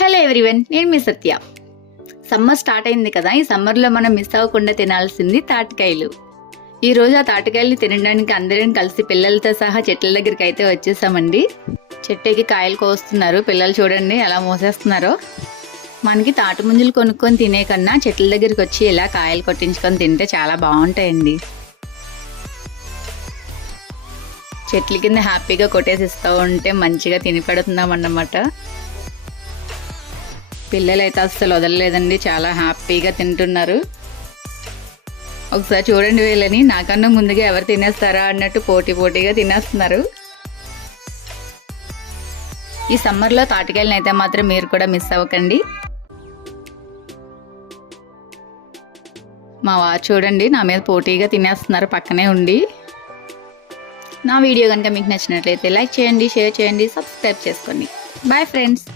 Hello everyone, నేను మీ సత్య. Summer start అయింది కదా. ఈ సమ్మర్లో మనం మిస్ అవ్వకుండా తినాల్సింది తాటికాయలు. ఈ రోజు ఆ తాటికాయలు తినడానికి అందరం కలిసి పిల్లలతో సహా చెట్ల దగ్గరికి అయితే వచ్చేసామండి. చెట్టుకి కాయలు కోస్తున్నారు పిల్లలు. చూడండి ఎలా మోసేస్తున్నారో. మనకి తాటి ముంజలు కొనుక్కొని తినే కన్నా చెట్ల దగ్గరికి వచ్చి ఇలా కాయలు కొట్టించుకొని తింటే చాలా బాగుంటాయండి. చెట్ల కింద హ్యాపీగా కొట్టేసి ఇస్తూ ఉంటే మంచిగా తిని పెడుతున్నాం అన్నమాట. పిల్లలు అయితే అస్సలు వదలలేదండి, చాలా హ్యాపీగా తింటున్నారు. ఒకసారి చూడండి వీళ్ళని, నాకన్నా ముందుగా ఎవరు తినేస్తారా అన్నట్టు పోటీగా తినేస్తున్నారు. ఈ సమ్మర్లో తాటికాయలను అయితే మాత్రం మీరు కూడా మిస్ అవ్వకండి. మా వారు చూడండి నా మీద పోటీగా తినేస్తున్నారు పక్కనే ఉండి. నా వీడియో కనుక మీకు నచ్చినట్లయితే లైక్ చేయండి, షేర్ చేయండి, సబ్స్క్రైబ్ చేసుకోండి. Bye friends.